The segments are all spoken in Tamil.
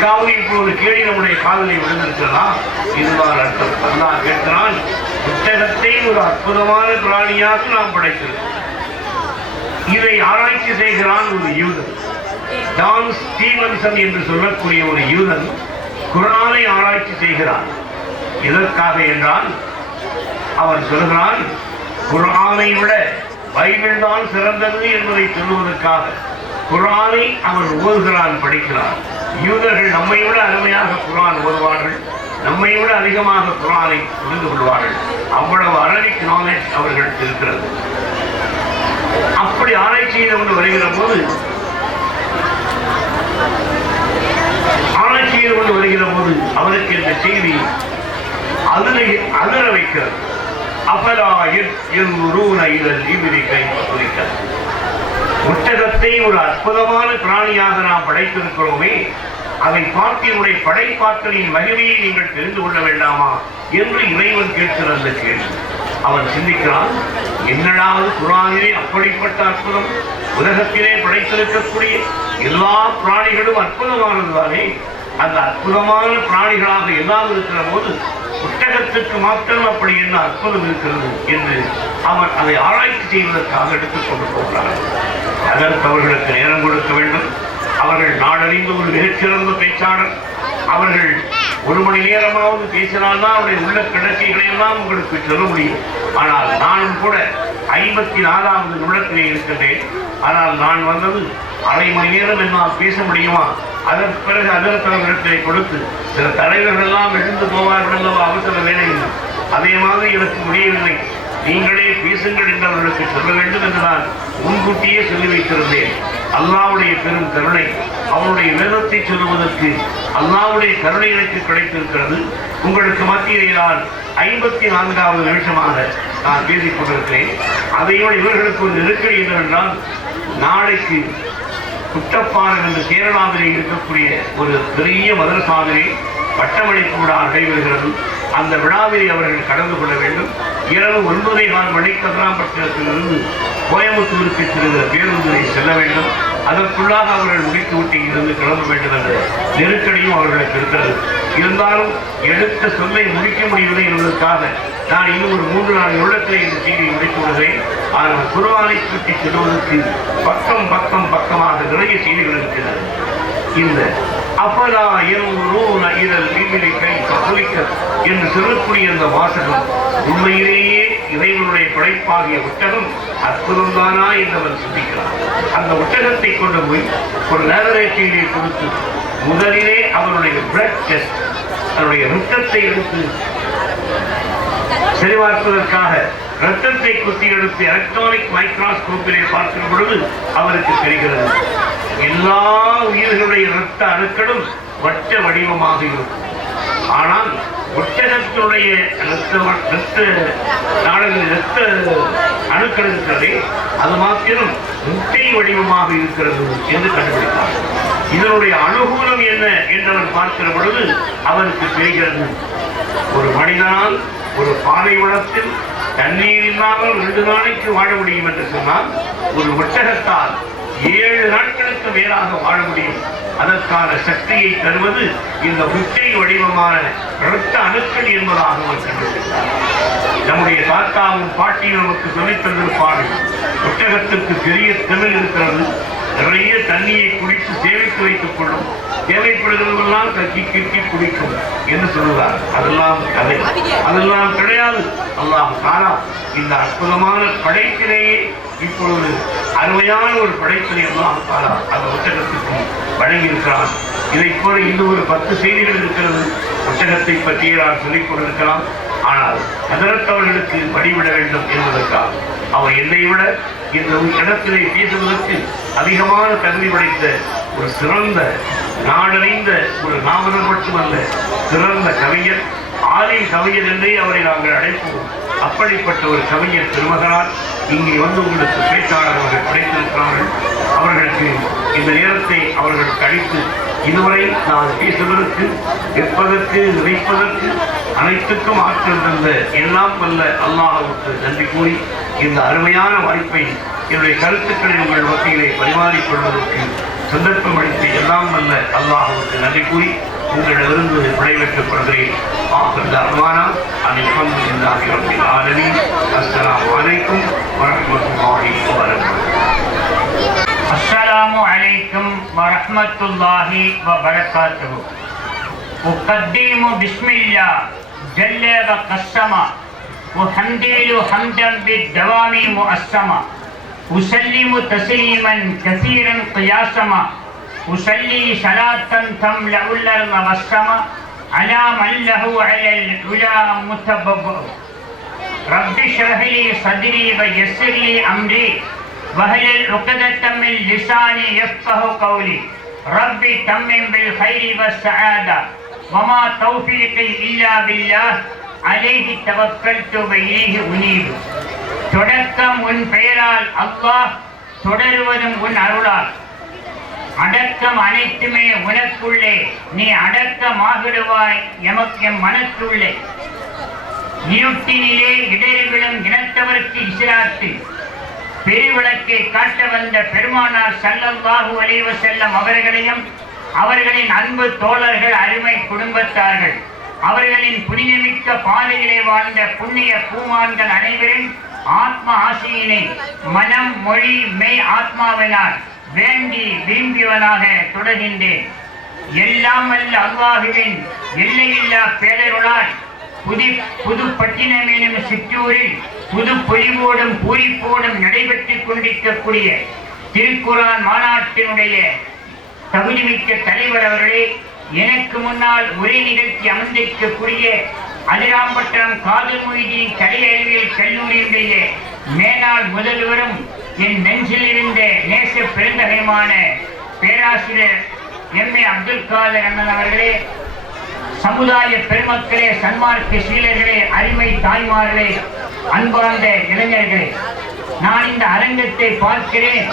எதற்காவது இப்பொழுது கேள்வி நம்முடைய காதலை விழுந்திருக்கிறதா? இதுதான் அர்த்தம். அல்லாஹ் கேட்கிறான், புத்தகத்தை ஒரு அற்புதமான பிராணியாக நாம் படைத்திருக்கிறோம். இதை ஆராய்ச்சி செய்கிறான் ஒரு யூதன், ஜான் ஸ்டீவன்சன் என்று சொல்லக்கூடிய ஒரு யூதன் குர்ஆனை ஆராய்ச்சி செய்கிறான். எதற்காக என்றால் அவன் சொல்கிறான், குர்ஆனை விட பைபிள் தான் சிறந்தது என்பதை சொல்லுவதற்காக குர்ஆனை அவன் ஓதுகிறான், படிக்கிறான். யூதர்கள் நம்மை விட அருமையாக குர்ஆன் ஓதுவார்கள், நம்மை விட அதிகமாக குர்ஆனை புரிந்து கொள்வார்கள். அவ்வளவு அரபிக் நாலேஜ் அவர்கள் இருக்கிறது. அப்படி ஆராய்ச்சி செய்து கொண்டு வருகிற போது அவருக்கு இந்த செய்தி அதிர வைக்கிறது. ஒட்டகத்தை ஒரு அற்புதமான பிராணியாக நாம் படைத்திருக்கிறோமே, அதை பார்த்தினுடைய படைப்பாற்றலின் மகிமையை நீங்கள் தெரிந்து கொள்ள வேண்டாமா என்று இறைவன் கேட்கிற அந்த கேள்வி. அவன் சிந்திக்கிறான், என்னடாவது குர்ஆனிலே அப்படிப்பட்ட அற்புதம், உலகத்திலே படைத்திருக்கக்கூடிய எல்லா பிராணிகளும் அற்புதமானதுதானே, அந்த அற்புதமான பிராணிகளாக எல்லாம் இருக்கிற போது ஒட்டகத்திற்கு மாத்திரம் அப்படி என்ன அற்புதம் இருக்கிறது என்று அவன் அதை ஆராய்ச்சி செய்வதற்காக எடுத்துக்கொண்டு போகிறார். அதற்கு அவர்களுக்கு நேரம் கொடுக்க வேண்டும். அவர்கள் நாடறிந்த ஒரு மிகச்சிறந்த பேச்சாளர். அவர்கள் ஒரு மணி நேரமாவது பேசினால்தான் அவருடைய உள்ள கிடக்கைகளை எல்லாம் உங்களுக்கு சொல்ல முடியும். ஆனால் நானும் கூட 54வது நிமிடத்திலே இருக்கின்றேன். ஆனால் நான் வந்தது அரை மணி நேரம் என்னால் பேச முடியுமா? அதற்கு பிறகு அதற்கவர்களிடத்தை கொடுத்து சில தலைவர்கள் எல்லாம் எழுந்து போவார்கள் அல்லவா அவசர வேலையில். அதே மாதிரி எனக்கு முடியவில்லை, நீங்களே பேசுங்கள் என்று அவர்களுக்கு சொல்ல வேண்டும் என்று நான் முன்கூட்டியே சொல்லி வைத்திருந்தேன். அல்லாஹ்வுடைய பெரும் கருணை, அவருடைய வேதத்தை சொல்லுவதற்கு அல்லாஹ்வுடைய கருணை எனக்கு கிடைத்திருக்கிறது. உங்களுக்கு மத்தியிலே நான் 54வது நிமிஷமாக நான் பேசிக் கொண்டிருக்கிறேன். அதையோடு இவர்களுக்கு ஒரு நெருக்கடி என்னவென்றால், நாளைக்கு குட்டப்பாறை என்று கேரளாவிலே இருக்கக்கூடிய ஒரு பெரிய மதரசாவிலே பட்டமளிப்பு விழா நடைபெறுகிறது. அந்த விழாவிலே அவர்கள் கலந்து கொள்ள வேண்டும். இரவு 9:15 மணிக்கு கதிராம்பட்டினத்திலிருந்து கோயம்புத்தூருக்கு செல்கிற பேருந்தினை செல்ல வேண்டும். அதற்குள்ளாக அவர்கள் முடித்துவிட்டு இருந்து கிளம்ப வேண்டும் என்ற நெருக்கடியும் அவர்களுக்கு இருக்கிறது. இருந்தாலும் எடுத்த சொல்லை முடிக்க முடியவில்லை என்பதற்காக நான் இன்னும் ஒரு 3-4 நிமிடத்திலே இந்த செய்தியை முடித்து விடுகிறேன். ஆனால் குர்ஆனை பற்றி சொல்வதற்கு பக்கமாக நிறைய செய்திகள் இருக்கிறது. இந்த அஃபலா யன்ظுரூன இலல் இபிலி கைஃப குலிகத் என்று சொல்லக்கூடிய அந்த வாசகம் உண்மையிலேயே இறைவனுடைய படைப்பாகிய ஒட்டகம் அற்புதம்தானா என்று அவன் சிந்திக்கிறான். அந்த ஒட்டகத்தை கொண்டு போய் ஒரு லேபரேட்டரியிலே கொடுத்து முதலிலே அவனுடைய பிளட் டெஸ்ட், அவனுடைய ரத்தத்தை எடுத்து சரிபார்ப்பதற்காக ரத்தத்தை குத்தி எடுத்து எலக்ட்ரானிக் மைக்ரோஸ்கோப்பிலே பார்க்கிற பொழுது அவருக்கு தெரிகிறது, எல்லா உயிர்களுடைய இரத்த அணுக்களும் வட்ட வடிவமாக இருக்கும். ஆனால் ஒட்டகத்தினுடைய இரத்த அணுக்கள் இருக்கிறதே அது மாத்திரம் முட்டை வடிவமாக இருக்கிறது என்று கண்டுபிடித்தார். இதனுடைய அனுகூலம் என்ன என்றவன் பார்க்கிற பொழுது அவருக்கு தெரிகிறது, ஒரு மனிதனால் ஒரு பாலைவனத்தில் தண்ணீர் இல்லாமல் 2 நாளைக்கு வாழ முடியும் என்று சொன்னால், ஒரு ஒட்டகத்தால் 7 நாட்களுக்கு மேலாக வாழ முடியும். அதற்கான சக்தியை தருவது இந்த முட்டை வடிவமான இரத்த அணுக்கள் என்பதாக அவர் கண்டுபிடித்தார். நம்முடைய தாத்தாவும் பாட்டியும் நமக்கு சொல்லித் தந்திருப்பார்கள், ஒட்டகத்திற்கு பெரிய திமில் இருக்கிறது, நிறைய தண்ணியை குடித்து சேமித்து வைத்துக் கொள்ளும், தேவைப்படுகிறவெல்லாம் கக்கி கிட்டி குடிக்கும் என்று சொல்லுவார். அதெல்லாம் கதை, அதெல்லாம் கிடையாது. அல்லாஹ் தஆலா இந்த அற்புதமான படைப்பிலேயே இப்பொழுது அருமையான ஒரு படைப்பினை அல்லாஹ் தஆலா அந்த ஒட்டகத்திற்கு வழங்கியிருக்கிறான். இதை போல இன்னும் ஒரு 10 செய்திகள் இருக்கிறது. ஒட்டகத்தை பற்றியே நான் சொல்லிக் கொண்டிருக்கலாம். ஆனால் அதற்கவர்களுக்கு வழிவிட வேண்டும் என்பதற்காக அவர் என்னை விட இந்த இடத்திலே பேசுவதற்கு அதிகமான தகுதி படைத்த ஒரு சிறந்த நாடறிந்த ஒரு நாவலர் மட்டுமல்ல, சிறந்த கவிஞர், ஆலிம் கவிஞர் என்றே அவரை நாங்கள் அழைப்போம். அப்படிப்பட்ட ஒரு கவிஞர் திருமகனார் இங்கே வந்து உங்களுக்கு பேச்சாளர் அவர்கள் கிடைத்திருக்கிறார்கள். அவர்களுக்கு இந்த நேரத்தை அவர்களுக்கு அளித்து இதுவரை நான் பேசுவதற்கு, நிற்பதற்கு, நினைப்பதற்கு அனைத்துக்கும் ஆற்றல் தந்த எல்லாம் வல்ல அல்லாஹ்வுக்கு நன்றி கூறி இந்த அருமையான வாய்ப்பை என்னுடைய கருத்துக்களை உங்கள் மத்தியிலே பரிமாறிக்கொள்வதற்கு சந்தர்ப்பம் அளித்து எல்லாம் வல்ல அல்லாஹ்வுக்கு நன்றி கூறி உங்களிடமிருந்து விடைபெற்றுக் கொள்கிறேன். அஸ்ஸலாமு அலைக்கும் வரஹ்மத்துல்லாஹி வபரகாத்துஹு. அஸ்ஸலாமு அலைக்கும் வரஹ்மத்துல்லாஹி வபரகாத்துஹு. உகத்திமு பிஸ்மில்லாஹ் ஜல்ல வ கஸ்ஸமா وحمديل حمدا بالدوام مؤسما أسلم تسليما كثيرا قياسما أصلي صلاة تملأ الأرض والسماء على من له على العلا متبوأ رب اشرح لي صدري ويسر لي أمري واحلل عقدة من لساني يفقه قولي ربي تمم بالخير والسعادة وما توفيقي إلا بالله அலைஹி தவக்கல்து வஇலைஹி உனீபு. தொடக்கம் உன் பெயரால் அல்லாஹ், தொடருவதும் உன் அருளால். அடக்கம் அனைத்துமே உனக்குள்ளே, நீ அடக்கமாகிடுவாய் எம் மனத்துள்ளே. இருட்டினிலே இடறிவிடும் இனத்தவருக்கு இஸ்லாத்தில் பெருவிளக்கை காட்ட வந்த பெருமானார் ஸல்லல்லாஹு அலைஹி வஸல்லம் அவர்களையும் அவர்களின் அன்பு தோழர்கள், அருமை குடும்பத்தார்கள், அவர்களின் புனிதமிக்க பாதையிலே வாழ்ந்த புண்ணிய பூமான்கள் அனைவரின் ஆத்ம ஆசையினை மனம், மொழி, மெய் ஆத்மாவினால் வேண்டி விரும்பியவனாக தொடர்கின்றேன். எல்லாம் வல்ல அல்லாஹுவின் எல்லையில்லா பேரருளால் புதுப்பட்டினம் எனும் சிற்றூரில் புது பொலிவோடும் பூரிப்போடும் நடைபெற்றுக் கொண்டிருக்கக்கூடிய திருக்குர்ஆன் மாநாட்டினுடைய தகுதிமிக்க தலைவர் அவர்களே, எனக்கு முன்னால் ஒரே நிகழ்ச்சி அமர்ந்திருக்கக்கூடிய அதிராம்பட்டினம் காதர் மொய்தீன் கலை அறிவியல் கல்லூரியுடைய மேலாள் முதல்வரும் என் நெஞ்சில் இருந்த நேச பெருந்தகைமான பேராசிரியர் எம்.ஏ. அப்துல் காதர் அண்ணன் அவர்களே, சமுதாய பெருமக்களே, சன்மார்க்க சீலர்களே, அருமை தாய்மார்களே, அன்பார்ந்த இளைஞர்களே, நான் இந்த அரங்கத்தை பார்க்கிறேன்.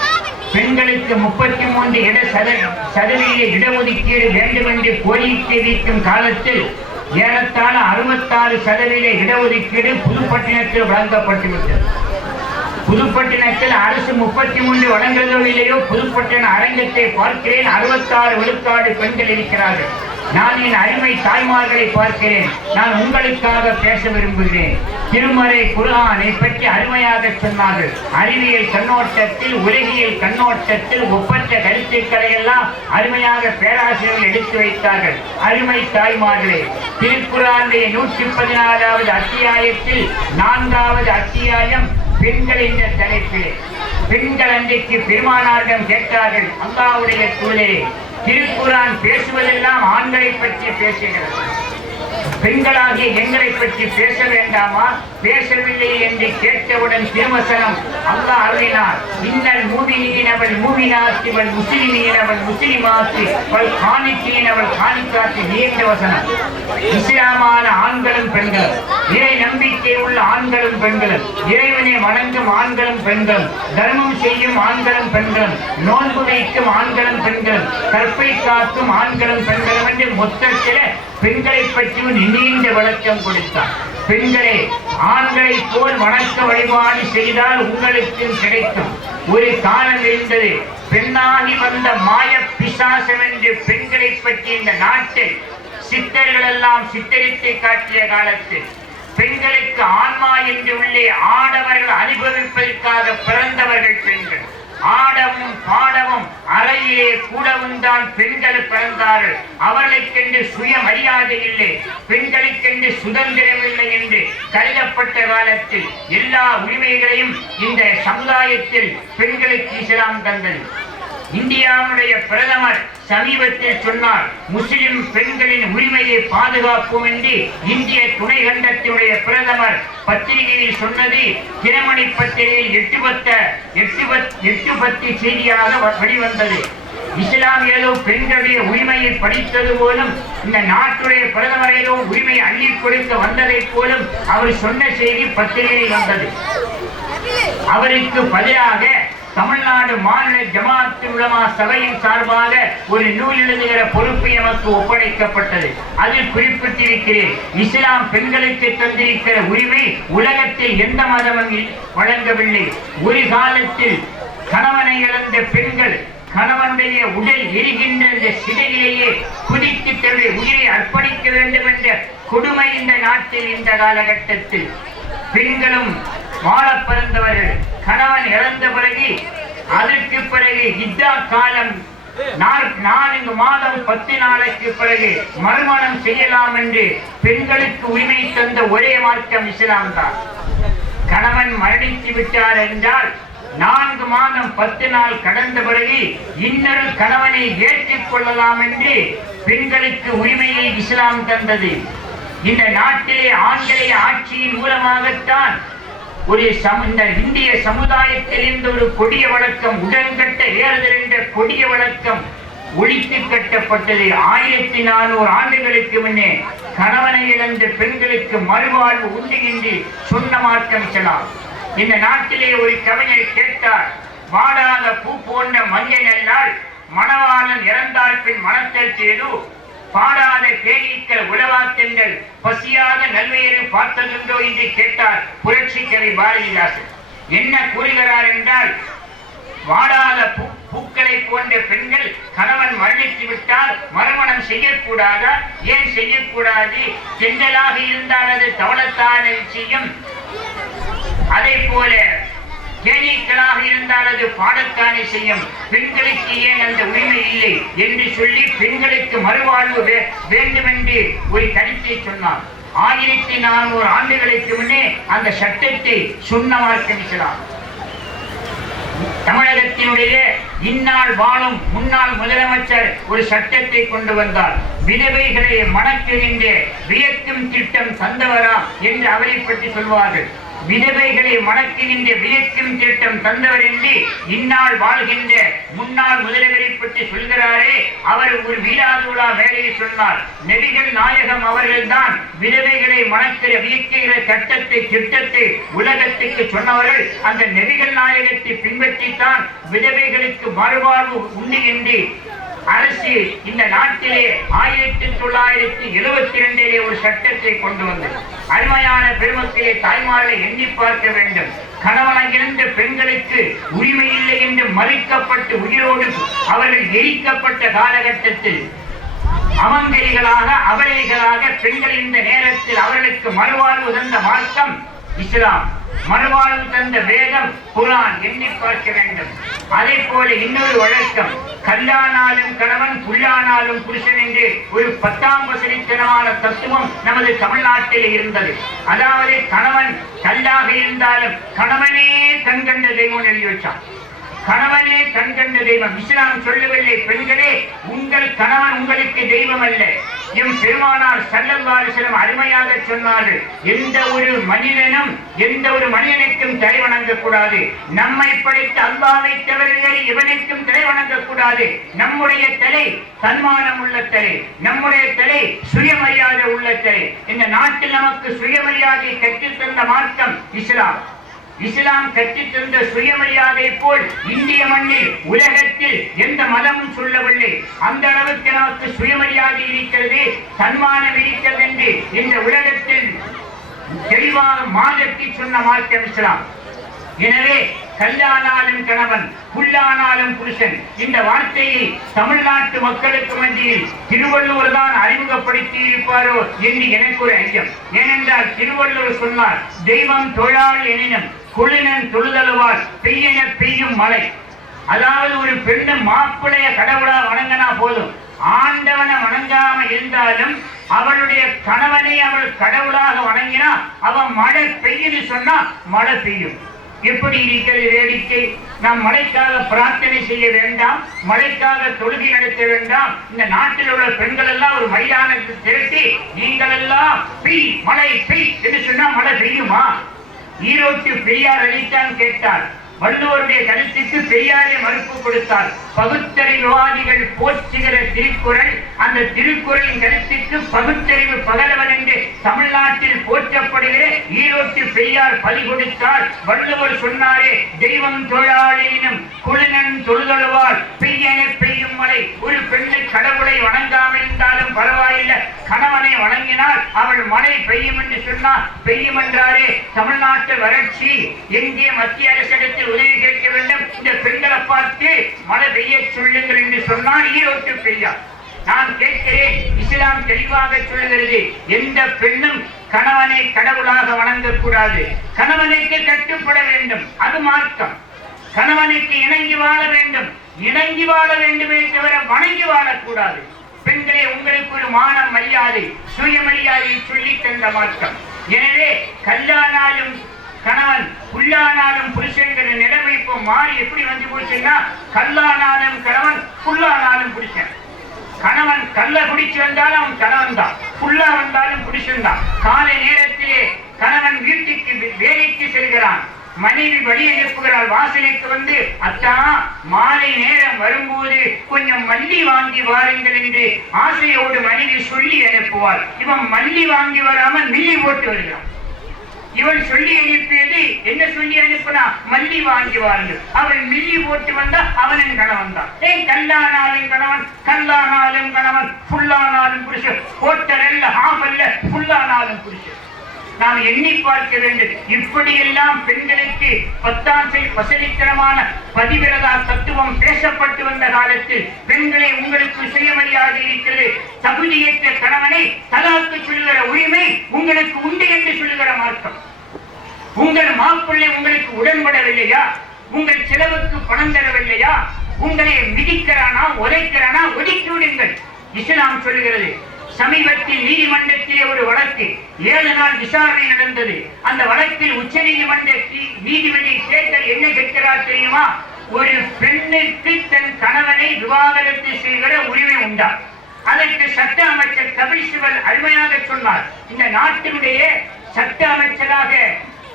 பெண்களுக்கு 33% இடஒதுக்கீடு வேண்டும் என்று கோரிக்கை வைக்கும் காலத்தில் ஏறத்தாழ 66% இடஒதுக்கீடு புதுப்பட்டினத்தில் வழங்கப்பட்டுவிட்டது. புதுப்பட்டினத்தில் அரசு 33 வழங்குறதோ இல்லையோ, புதுப்பட்டின அரங்கத்தை பார்க்கிறேன், 66 விழுக்காடு பெண்கள் இருக்கிறார்கள். நான் என் அருமை தாய்மார்களை பார்க்கிறேன். நான் உங்களுக்காக பேச விரும்புகிறேன். திருமறை குர்ஆனை பற்றி அருமையாக சொன்னார்கள். அறிவியல் கண்ணோட்டத்தில், உலகியல் கண்ணோட்டத்தில் ஒப்பற்ற கருத்துக்களை எல்லாம் அருமையாக பேராசிரியர்கள் எடுத்து வைத்தார்கள். அருமை தாய்மார்களே, திருக்குர்ஆனுடைய 114வது அத்தியாயத்தில் 4வது அத்தியாயம் பெண்கள் என்ற தலைப்பிலே பெண்கள் அன்றைக்கு பெருமானாரிடம் கேட்டார்கள், அல்லாஹ்வுடைய தூதரே, திருக்குர்ஆன் பேசுவதெல்லாம் ஆண்களை பற்றி பேசுகிறது, பெண்களாகிய எங்களை பற்றி பேச வேண்டாமா, பேசவில்லை என்று கேட்டவுடன் திருவசனம் அல்லாஹ் அருளினார். இன்னல் மூமினீன வல் மூமினாத்தி வல் முஸ்லிமீன வல் முஸ்லிமாத்தி வல் கானித்தீன வல் கானித்தாத்தி நீண்ட வசனம். இஸ்லாமான ஆண்களும் பெண்களும், இறை நம்பிக்கை உள்ள ஆண்களும் பெண்களும், இறைவனை வணங்கும் ஆண்களும் பெண்களும், தர்மம் செய்யும் ஆண்களும் பெண்களும், நோன்பு வைக்கும் ஆண்களும் பெண்களும், கற்பை காக்கும் ஆண்களும் பெண்களும் என்று மொத்தத்தில் பெண்களை பற்றி நீண்ட விளக்கம் கொடுத்தார். பெண்களே, ஆண்களை போல் வணக்க வழிபாடு செய்தால் உங்களுக்கும் கிடைக்கும். ஒரு காலம் இருந்தது, பெண்ணாகி வந்த மாய பிசாசம் என்று பெண்களை பற்றி இந்த நாட்டில் சித்தர்கள் எல்லாம் சித்தரித்து காட்டிய காலத்தில் பெண்களுக்கு ஆன்மா என்று உள்ளே ஆடவர்கள் அனுபவிப்பதற்காக பிறந்தவர்கள் பெண்கள். ஆடவும் பாடவும் அறையிலே கூடவும் தான் பெண்கள் பிறந்தார்கள். அவர்களுக்கென்று சுயமரியாதை இல்லை, பெண்களுக்கென்று சுதந்திரம் இல்லை என்று கருதப்பட்ட காலத்தில் எல்லா உரிமைகளையும் இந்த சமுதாயத்தில் பெண்களுக்கு இஸ்லாம் தந்தது. இந்தியாவுடைய பிரதமர் சமீபத்தில் சொன்னார், முஸ்லிம் பெண்களின் உரிமையை பாதுகாப்போம் என்று இந்திய துணை கண்டத்தினுடைய பிரதமர் பத்திரிகையில் சொன்னது தினமணி பத்திரிகையில் 8 செய்தியாக வெளிவந்தது. இஸ்லாம் ஏதோ பெண்களுடைய உரிமையை படித்தது போலும், இந்த நாட்டுடைய பிரதமர் ஏதோ உரிமையை அள்ளி கொடுக்க வந்ததை போலும் அவர் சொன்ன செய்தி பத்திரிகையில் வந்தது. அவருக்கு பதிலாக தமிழ்நாடு மாநில ஜமாஅத் உலமா சபையின் சார்பாக ஒரு நூல் எழுதுகிற பொறுப்பு எமக்கு ஒப்படைக்கப்பட்டது. அதில் குறிப்பிட்டிருக்கிறேன், இஸ்லாம் பெண்களுக்கு தந்திருக்கிற உரிமை உலகத்தில் எந்த மதமும் வழங்கவில்லை. ஒரு காலத்தில் கணவனை இழந்த பெண்கள் கணவனுடைய உடல் எரிகின்ற அந்த சிதையிலேயே குதித்து தன்னுடைய உயிரை அர்ப்பணிக்க வேண்டும் என்ற கொடுமை இந்த நாட்டில் இந்த காலகட்டத்தில். பெண்களும் வாழ பிறந்தவர்கள் கணவன் இறந்த பிறகு அதற்கு பிறகு இத்தா காலம் 4 மாதம் 10 நாளைக்கு பிறகு மறுமணம் செய்யலாம் என்று பெண்களுக்கு உரிமை தந்த ஒரே மார்க்கம் இஸ்லாம் தான். கணவன் மரணித்து விட்டார் என்றால் 4 மாதம் 10 நாள் கடந்த பிறகு இன்னொரு கணவனை ஏற்றுக் கொள்ளலாம் என்று பெண்களுக்கு உரிமையை இஸ்லாம் தந்தது. இந்த நாட்டிலே ஆங்கிலேய ஆட்சியின் மூலமாகத்தான் இந்த இந்திய சமுதாயத்தில் இருந்த ஒரு கொடிய வழக்கம், உடன்கட்ட ஏறுதல் என்ற கொடிய வழக்கம் ஒழித்து கட்டப்பட்டது. 1400 ஆண்டுகளுக்கு முன்னே கணவனை இழந்த பெண்களுக்கு மறுவாழ்வு உண்டு என்று சொன்ன மார்க்கம் இஸ்லாம். இந்த நாட்டிலே ஒரு கவிஞர் கேட்டார், வாடாத பூ போன்ற மஞ்சள் நல்லால் மணவாளன் இறந்தால் பின் மனத்தில் செய்து பாடாத தேனீக்கள் உலவாத்தெங்கள் பசியாத நல்வேறு பார்த்ததுண்டோ என்று கேட்டார் புரட்சி கவி பாரதிதாசன். என்ன கூறுகிறார் என்றால், வாடாத பூக்களை போன்ற பெண்கள் கணவன் மரணித்து விட்டால் மறுமணம் செய்யக்கூடாதா? ஏன் செய்யக்கூடாது? செந்தலாக இருந்தால் அது தவளத்தான விஷயம், அதே போல தேனீக்களாக இருந்தால் அது பாடத்தானே செய்யும், பெண்களுக்கு ஏன் அந்த உரிமை இல்லை என்று சொல்லி பெண்களுக்கு மறுவாழ்வு வேண்டும் என்று ஒரு கருத்தை சொன்னார். 1400 ஆண்டுகளுக்கு முன்னே அந்த சட்டத்தை சொன்ன மார்க்கம் இஸ்லாம். தமிழகத்தினுடைய இந்நாள் வாழும் முன்னாள் முதலமைச்சர் ஒரு சட்டத்தை கொண்டு வந்தார். விதவைகளை மணக்குகின்ற வியக்கும் திட்டம் தந்தவரா என்று அவரை பற்றி சொல்வார்கள். விதவைகளை மணக்குகின்ற வியக்கும் திட்டம் தந்தவர் என்று இந்நாள் வாழ்கின்ற முன்னாள் முதல்வரை பற்றி சொல்கிறாரே, அவர் ஒரு வீராதுலா வேலையில் சொன்னார். நபிகள் நாயகம் அவர்கள்தான் விதவைகளை மணக்கிற வியக்குகிற திட்டத்தை உலகத்துக்கு சொன்னவர்கள். அந்த நபிகள் நாயகத்தை பின்பற்றித்தான் விதவைகளுக்கு மறுவாழ்வு உண்டு என்று அரசு இந்த நாட்டிலே 1972 ஒரு சட்டத்தை கொண்டு வந்தது. அருமையான பெருமக்களே, தாய்மார்களை எண்ணி பார்க்க வேண்டும். கணவனை இழந்த பெண்களுக்கு உரிமை இல்லை என்று மறுக்கப்பட்டு உயிரோடு அவர்கள் எரிக்கப்பட்ட காலகட்டத்தில் அமங்கலிகளாக அவலைகளாக பெண்கள் இந்த நேரத்தில் அவர்களுக்கு மறுவாழ்வு தந்த மார்க்கம் இஸ்லாம், மறுவாழ்வு தந்த வேதம் குர்ஆன். எண்ணி பார்க்க வேண்டும். அதே போல இன்னொரு வழக்கம், கல்லானாலும் கணவன் புல்லானாலும் புருஷன் என்று ஒரு 10ஆம் வசதித்தனமான தத்துவம் நமது தமிழ்நாட்டில் இருந்தது. அதாவது கணவன் கல்லாக இருந்தாலும் கணவனே கண்கண்ட தெய்வம் எழுதி வச்சான். கணவனே கண்கண்ட தெய்வம். இஸ்லாம் சொல்லவில்லை, பெண்களே உங்கள் கணவன் உங்களுக்கு தெய்வம் அல்ல. எம் பெருமானார் ஸல்லல்லாஹு அலைஹி வஸல்லம் அருமையாக சொன்னார்கள், எந்த ஒரு மனிதனுக்கும் தலை வணங்க கூடாது. நம்மை படைத்த அல்லாஹ்வை தவிர வேறு எவனுக்கும் தலை வணங்க கூடாது. நம்முடைய தலை தன்மானம் உள்ள தலை, நம்முடைய தலை சுயமரியாதை உள்ள தலை. இந்த நாட்டில் நமக்கு சுயமரியாதை கற்றுத் தந்த மார்க்கம் இஸ்லாம். இஸ்லாம் கற்றுத் தந்த சுயமரியாதை போல் இந்திய மண்ணில் உலகத்தில் எந்த மதமும் சொல்லவில்லை. அந்த அளவுக்கு நமக்கு சுயமரியாதை இருக்கிறது, தன்மானம் இருக்கிறது என்று இந்த உலகத்தில் தெளிவாக மாதத்தை சொன்ன மார்க்கம் இஸ்லாம். எனவே கல்லானாலும் கணவன் புல்லானாலும் புருஷன் இந்த வார்த்தையை தமிழ்நாட்டு மக்களுக்கு மத்தியில் திருவள்ளுவர் தான் அறிமுகப்படுத்தி இருப்பாரோ என்று எனக்கு ஒரு ஐயம். ஏனென்றால் திருவள்ளுவர் சொன்னார், தெய்வம் தொழாள் எனினும் குளினன் தொழுதலுவார் பெய்யென பெய்யும் மழை. அதாவது ஒரு பெண்ணு மாப்பிளைய கடவுளா வணங்கினா போதும், ஆண்டவனை வணங்காம இருந்தாலும் அவளுடைய கணவனை அவள் கடவுளாக வணங்கினா அவன் மழை பெய்யுன்னு சொன்னா மழை பெய்யும். எப்படி இருக்கிறது வேடிக்கை! நாம் மழைக்காக பிரார்த்தனை செய்ய வேண்டாம், மழைக்காக தொழுகை நடத்த வேண்டாம். இந்த நாட்டில் உள்ள பெண்கள் எல்லாம் ஒரு மைதானத்தில் திரட்டி நீங்கள் எல்லாம் பெய் மழை பெய் என்று சொன்னா மழை பெய்யுமா? ஈரோட்டு பெரியார் அளித்தான் கேட்டார். வள்ளுவருடைய கருத்துக்கு பெரியாரை மறுப்பு கொடுத்தார். பகுத்தறிவுவாதிகள் போற்றுகிற திருக்குறள், அந்த திருக்குறளின் கருத்துக்கு பகுத்தறிவு பகலவன் என்று தமிழ்நாட்டில் போற்றப்படுகிற ஈரோட்டு பெரியார் பலி கொடுத்தார். வள்ளுவர் சொன்னாரே, தெய்வம் தொழாளினும் குளினன் தொழுதழுவால் பெய்யென பெய்யும் மழை. ஒரு பெண்ணை கடவுளை வணங்காமல் இருந்தாலும் பரவாயில்லை, கணவனை வணங்கினால் அவள் மழை பெய்யும் என்று சொன்னால் பெய்யும் என்றாரே. தமிழ்நாட்டு வறட்சி எங்கே மத்திய அரசிடத்தில் உதவி கேட்க வேண்டும். இந்த பெண்களை பார்த்து மழை பெய்ய சொல்லுங்கள் என்று சொன்னால் ஈரோட்டு பெய்யா. நான் கேட்கிறேன், இஸ்லாம் தெளிவாக சொல்லுகிறது, எந்த பெண்ணும் கணவனை கடவுளாக வணங்கக்கூடாது, கணவனுக்கு கட்டுப்பட வேண்டும், அது மார்க்கம். கணவனுக்கு இணங்கி வாழ வேண்டும், இணங்கி வாழ வேண்டுமே தவிர வணங்கி வாழக்கூடாது. பெண்களே, உங்களுக்கு ஒரு மானம் மரியாதை சுயமரியாதையை சொல்லி தந்த மார்க்கம். எனவே கல்லானாலும் கணவன் புல்லானாலும் புருஷங்கிற நிலைமை இப்போ மாறி எப்படி வந்து போச்சுன்னா, கல்லானாலும் கணவன் புல்லானாலும் புருஷன். கணவன் கல்ல குடிச்சு வந்தாலும் அவன் கணவன் தான், புல்லா வந்தாலும் புருஷன் தான். காலை நேரத்திலே கணவன் வீட்டுக்கு வேலைக்கு செல்கிறான், மனைவி வழி அனுப்புகிறாள். வாசலுக்கு வந்து, அத்தா மாலை நேரம் வரும்போது கொஞ்சம் மல்லி வாங்கி வாருங்கள் என்று ஆசையோடு மனைவி சொல்லி அனுப்புவாள். இவன் மல்லி வாங்கி வராமல் மில்லி போட்டு வருகிறான். இவள் சொல்லி அனுப்பியது என்ன சொல்லி அனுப்பினா, மல்லி வாங்கி வாருங்கள். அவள் மில்லி போட்டு வந்தா அவனின் கணவன் தான். கல்லானாலும் கணவன், கல்லானாலும் கணவன், புல்லானாலும் புருஷன். ஹோட்டல் ஹாஃப் அல்ல, புல்லானாலும் புருஷன். நாம் எண்ணி பார்க்க வேண்டும். இப்படியெல்லாம் பெண்களுக்கு பத்தாசை வசதித்தனமான பதிவிரதா தத்துவம் பேசப்பட்டு வந்த காலத்தில், பெண்களை உங்களுக்கு சுயமரியாதை இருக்கிறது, தகுதியற்ற கணவனை தலாக்கு சொல்லுகிற உரிமை உங்களுக்கு உண்டு என்று சொல்லுகிற மார்க்கம். உங்கள் மாப்பிள்ளை உங்களுக்கு உடன்படவில்லையா, உங்கள் செலவுக்கு பணம் தரவில்லையா, உங்களை மிதிக்கிறானா உதைக்கிறானா ஒதுக்கி விடுங்கள். இஸ்லாம் சொல்லுகிறது. சமீபத்தில் நீதிமன்றத்திலே ஒரு வழக்கு 7 நாள் விசாரணை நடந்தது. அந்த வழக்கில் உச்ச நீதிமன்ற நீதிபதி கேட்டல் என்ன கேட்கிறார் தெரியுமா? ஒரு பெண்ணுக்கு தன் கணவனை விவாகரத்து செய்கிற உரிமை உண்டா? அதற்கு சட்ட அமைச்சர் கபில் சிபல் அருமையாக சொன்னார். இந்த நாட்டினுடைய சட்ட அமைச்சராக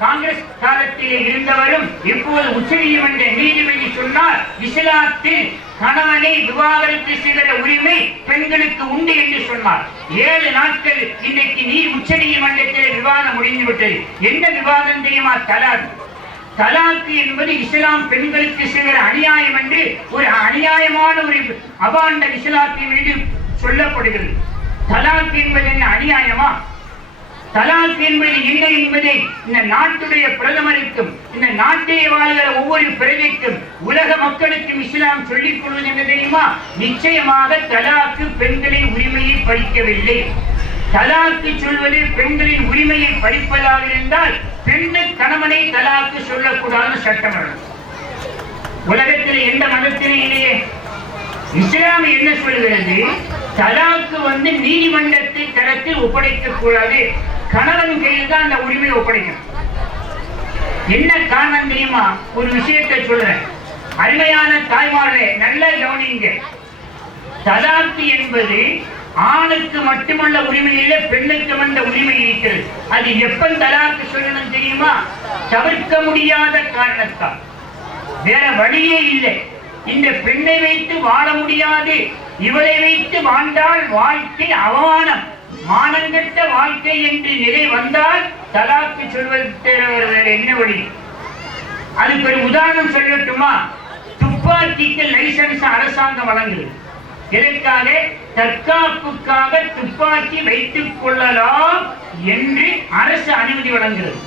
காங்கிரஸ் காலத்திலே இருந்தவரும் இப்போது உச்ச நீதிமன்ற நீதிபதி சொன்னார், இஸ்லாத்தில் கணவனை விவாகரத்து செய்கிற உரிமை பெண்களுக்கு உண்டு என்று சொன்னார். 7 நாட்கள் இன்றைக்கு உச்ச நீதிமன்றத்தில் விவாதம் முடிந்துவிட்டது. என்ன விவாதம் தெரியுமா? தலாக். தலாக்கு என்பது இஸ்லாம் பெண்களுக்கு செய்கிற அநியாயம் என்று ஒரு அநியாயமான ஒரு அபாண்ட இஸ்லாத்தின் மீது சொல்லப்படுகிறது. தலாக் என்பது என்ன அநியாயமா? தலாக் என்பது என்ன என்பதை இந்த நாட்டுடைய பிரதமருக்கும் இந்த நாட்டிலே வாழ்கிற ஒவ்வொரு பிரஜைக்கும் உலக மக்களுக்கும் இஸ்லாம் சொல்லிக் கொள்வது என்ன தெரியுமா? நிச்சயமாக தலாக்கு பெண்களின் உரிமையை பறிக்கவில்லை. தலாக்கு சொல்வது பெண்களின் உரிமையை பறிப்பதாக இருந்தால் பெண்ணு கணவனை தலாக்கு சொல்லக்கூடாது சட்டம். உலகத்தில் எந்த மதத்திலேயே இஸ்லாம் என்ன சொல்கிறது? தலாக்கு நீதிமன்றத்தை தரத்தில் ஒப்படைக்க கூடாது, கணவன் கையில் தான் அந்த உரிமையை ஒப்படைக்கணும். என்ன காரணம் தெரியுமா? ஒரு விஷயத்தை சொல்றேன், அருமையான தாய்மார்களே, நல்ல கவனிங்க. தலாக்கு என்பது ஆணுக்கு மட்டுமல்ல உரிமை இல்லை, பெண்ணுக்கு வந்த உரிமை இருக்கிறது. அது எப்ப தலாக்கு சொல்லணும் தெரியுமா? தவிர்க்க முடியாத காரணத்தால், வேற வழியே இல்லை. இந்த பெண்ணை வைத்து வாழ முடியாது, இவளை வைத்து வாழ்ந்தால் வாழ்க்கை அவமானம், மானங்கட்ட வாழ்க்கை என்று நிலை வந்தால் தலாக்கு சொல்வதற்கு என்ன வழி? அதுக்கு ஒரு உதாரணம் சொல்லட்டுமா? துப்பாக்கிக்கு லைசன்ஸ் அரசாங்கம் வழங்குது. எதற்காக? தற்காப்புக்காக துப்பாக்கி வைத்துக் கொள்ளலாம் என்று அரசு அனுமதி வழங்குகிறது.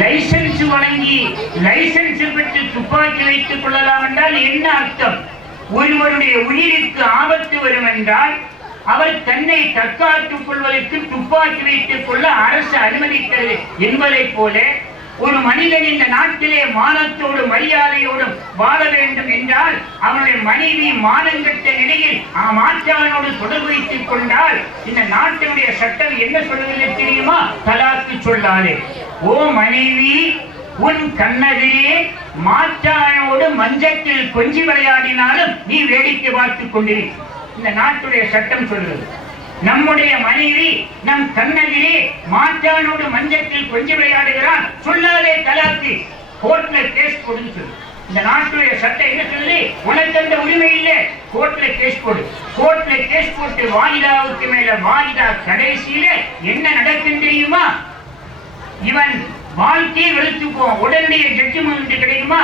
லைசன்ஸ் வழங்கி லைசன்ஸ் பெற்று துப்பாக்கி வைத்துக் கொள்ளலாம் என்றால் என்ன அர்த்தம்? ஒருவருடைய உயிருக்கு ஆபத்து வரும் என்றால் அவர் தன்னை தற்காத்துக் கொள்வதற்கு துப்பாக்கி வைத்துக் கொள்ள அரசு அனுமதிக்கிறது என்பதை போல ஒரு மனிதன் இந்த நாட்டிலே மானத்தோடு மரியாதையோடும் வாழ வேண்டும் என்றால் அவனுடைய மனைவி மானங்கட்ட நிலையில் மாற்றானோடு தொடர்பு வைத்துக் கொண்டால் இந்த நாட்டினுடைய சட்டம் என்ன சொல்வது தெரியுமா? தலாக்கு சொல்லாதே. ஓ மனைவி, உன் கண்ணதிலே மாற்றானோடு மஞ்சத்தில் கொஞ்சி விளையாடினாலும் நீ வேடிக்கை பார்த்துக் கொண்டிரு. இந்த நாட்டுடைய சட்டம் சொல்கிறது. நம்முடைய மனைவி நம் கண்ணதிலே மாற்றானோடு மஞ்சத்தில் கொஞ்சி விளையாடுகிறான், சொல்லாதே தலாக்கு, கோர்ட்ல கேஸ் போடுன்னு சொல்லு. இந்த நாட்டுடைய சட்டம் என்ன சொல்லுது? உனக்கு அந்த உரிமை இல்லை, கோர்ட்ல கேஸ் போடு. கோர்ட்ல கேஸ் போட்டு வாயிதாவுக்கு மேல வாயிதா, கடைசியில என்ன நடக்கும் தெரியுமா? இவன் வாழ்க்கையை வெறுத்துக்குவோம், உடனடிய ஜட்ஜ்மெண்ட் கிடைக்குமா?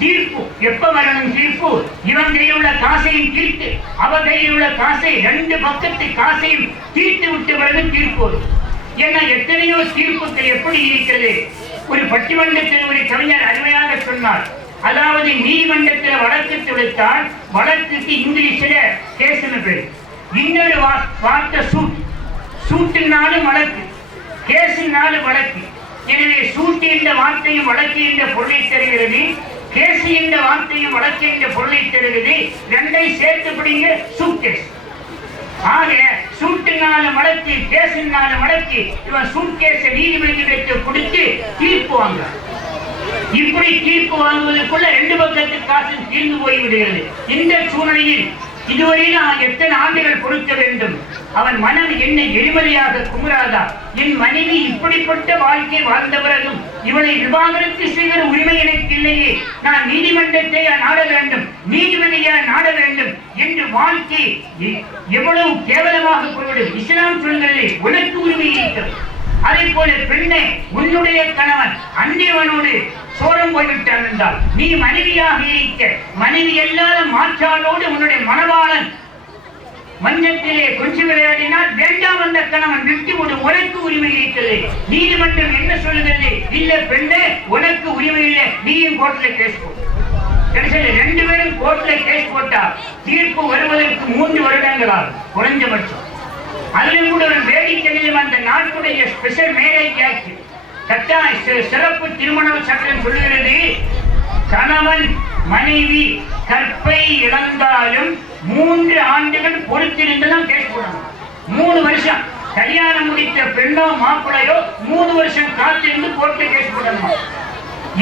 தீர்ப்பு எப்ப வரணும்? தீர்ப்பு இவன் கையில் உள்ள காசையும் தீர்த்து அவன் கையில் உள்ள காசை ரெண்டு பக்கத்து காசையும் தீர்த்து விட்டு பிறகு தீர்ப்பு வரும். ஏன்னா எத்தனையோ தீர்ப்புகள் எப்படி இருக்கிறது. ஒரு பட்டிமன்றத்தில் ஒரு கவிஞர் அருமையாக சொன்னார். அதாவது நீதிமன்றத்தில் வழக்கு தொடுத்தால் வழக்குக்கு இங்கிலீஷ்ல கேஸ்னு பேரு. இன்னொரு வார்த்தை சூட். சூட்டுனாலும் வழக்கு, கேஸுனாலும் வழக்கு. எனவே சூட்டு என்ற வார்த்தையும் வழக்கு என்ற பொருளை தருகிறது, கேஸ் என்ற வார்த்தையும் வழக்கு என்ற பொருளை தருகிறது. ரெண்டை சேர்த்து பிடிங்க சூட் கேஸ். ஆக சூட்டுனால வழக்கு, கேஸுனால வழக்கு. இவன் சூட் கேஸ நீதிமன்றத்திற்கு கொடுத்து தீர்ப்பு வாங்க. இப்படி தீர்ப்பு வாங்குவதற்குள்ள ரெண்டு பக்கத்து காசு தீர்ந்து போய்விடுகிறது. இந்த சூழ்நிலையில் இதுவரையில் அவன் எத்தனை ஆண்டுகள் பொறுக்க வேண்டும்? அவன் மனம் என்னை எளிமலையாக குமுறாதா? என் மனைவி இப்படிப்பட்ட வாழ்க்கை வாழ்ந்த பிறகும் இவளை விவாகரத்து செய்கிற உரிமை எனக்கு இல்லையே, நான் நீதிமன்றத்தை நாட வேண்டும், நீதிபதியை நாட வேண்டும் என்று வாழ்க்கை எவ்வளவு கேவலமாக போய்விடும். இஸ்லாம் சொல்கிறது உனக்கு உரிமை இருக்கிறது. அதே போல பெண்ணை உன்னுடைய கணவன் அந்நியவனோடு சோரம் போய்விட்டான் என்றால் நீ மனைவியாக இருக்க, மனைவி எல்லாத மாற்றாளோடு உன்னுடைய மணவாளன் மஞ்சத்திலே கொஞ்சம் விளையாடினால் வேண்டாம் அந்த கணவன் விட்டு விடு, உனக்கு உரிமை இருக்கிறது. நீதிமன்றம் என்ன சொல்லுகிறது? இல்ல பெண்ணே உனக்கு உரிமை இல்லை, நீயும் கோர்ட்ல கேஸ் போட்டு. கடைசியில் ரெண்டு பேரும் கோர்ட்ல கேஸ் போட்டா தீர்ப்பு வருவதற்கு 3 வருடங்களாகும் குறைஞ்சபட்சம். அதிலும் கூட ஒரு வேடிக்கையிலும் அந்த நாட்டுடைய ஸ்பெஷல் மேரேஜ் ஆக்ட் சிறப்பு திருமண சட்டம் சொல்லுகிறது, கணவன் மனைவி கற்பை இழந்தாலும் 3 ஆண்டுகள் பொறுத்திருந்துதான் கேஸ் போடணும். 3 வருஷம் கல்யாணம் முடித்த பெண்ணோ மாப்பிளையோ 3 வருஷம் காத்திருந்து கோர்ட்ல கேஸ் போடணும்.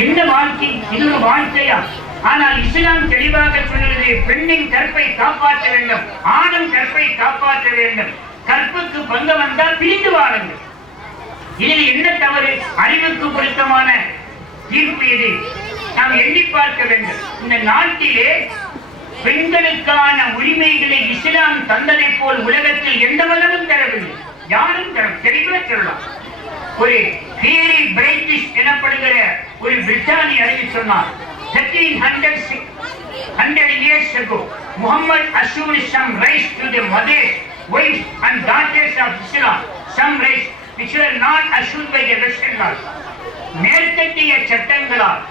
என்ன வாழ்க்கை இது? ஒரு வாழ்க்கையா? ஆனால் இஸ்லாம் தெளிவாக சொல்லுகிறது, பெண்ணின் கற்பை காப்பாற்ற வேண்டும், ஆணும் கற்பை காப்பாற்ற வேண்டும். கற்புக்கு பங்கம் வந்தால் பிரிந்து வாழுங்கள். இதில் என்ன தவறு? அறிவுக்கு பொருத்தமான தீர்ப்பு இது. நாம் எண்ணி பார்க்க வேண்டும். இந்த நாட்டிலே பெண்களுக்கான உரிமைகளை இஸ்லாம் தந்ததை போல் உலகத்தில் எந்த மதமும் தரவில்லை, யாரும் தெளிவாக சொல்லலாம். ஒரு ஹேரி பிரைட்டிஷ் எனப்படுகிற ஒரு பிரிட்டானிய அறிவி சொன்னார், 1300 years ago Muhammad assured some rights to the mothers, wives and daughters of Islam, some rights which were not assured by the Western laws. மேற்கத்திய சட்டங்களால்